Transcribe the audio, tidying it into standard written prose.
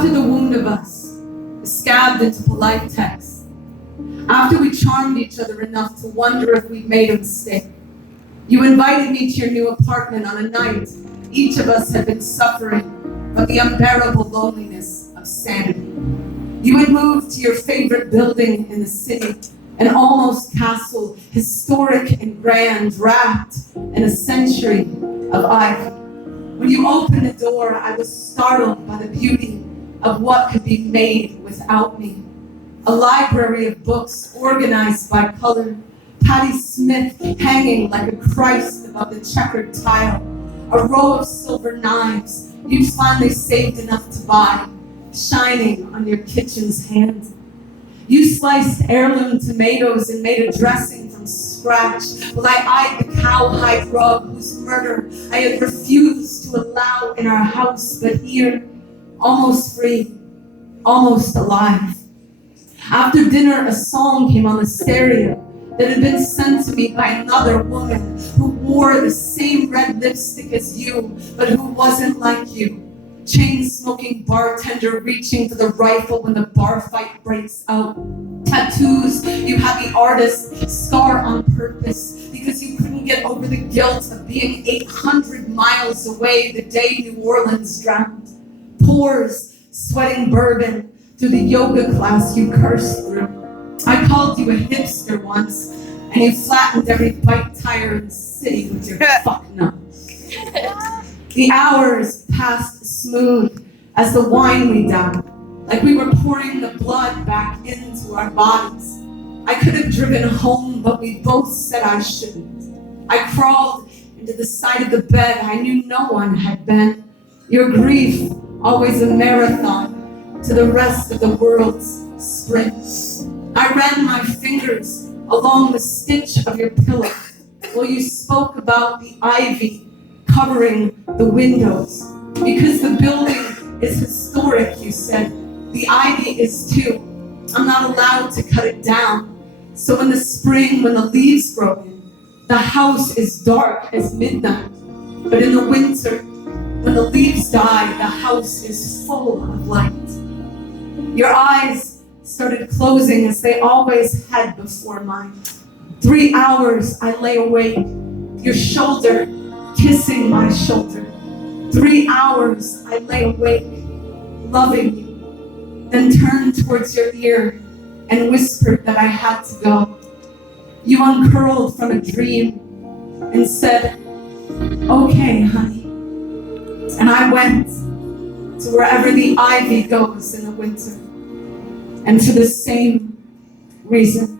After the wound of us scabbed into polite text, after we charmed each other enough to wonder if we'd made a mistake, you invited me to your new apartment on a night each of us had been suffering from the unbearable loneliness of sanity. You had moved to your favorite building in the city, an almost castle, historic and grand, wrapped in a century of ivy. When you opened the door, I was startled by the beauty of what could be made without me. A library of books organized by color, Patti Smith hanging like a Christ above the checkered tile, a row of silver knives you finally saved enough to buy, shining on your kitchen's hand. You sliced heirloom tomatoes and made a dressing from scratch, while I eyed the cowhide rug whose murder I had refused to allow in our house, but here, almost free, almost alive. After dinner, a song came on the stereo that had been sent to me by another woman who wore the same red lipstick as you, but who wasn't like you. Chain-smoking bartender reaching for the rifle when the bar fight breaks out. Tattoos you had the artist scar on purpose because you couldn't get over the guilt of being 800 miles away the day New Orleans drowned. Pores sweating bourbon through the yoga class you cursed through. I called you a hipster once, and you flattened every bike tire in the city with your fuck nuts. The hours passed smooth as the wine we downed, like we were pouring the blood back into our bodies. I could have driven home, but we both said I shouldn't. I crawled into the side of the bed I knew no one had been. Your grief, always a marathon to the rest of the world's sprint. I ran my fingers along the stitch of your pillow while you spoke about the ivy covering the windows. Because the building is historic, you said, the ivy is too. I'm not allowed to cut it down. So in the spring, when the leaves grow in, the house is dark as midnight. But in the winter, when the leaves die, the house is full of light. Your eyes started closing as they always had before mine. 3 hours I lay awake, your shoulder kissing my shoulder. 3 hours I lay awake, loving you, then turned towards your ear and whispered that I had to go. You uncurled from a dream and said, "Okay, honey." And I went to wherever the ivy goes in the winter. And for the same reason,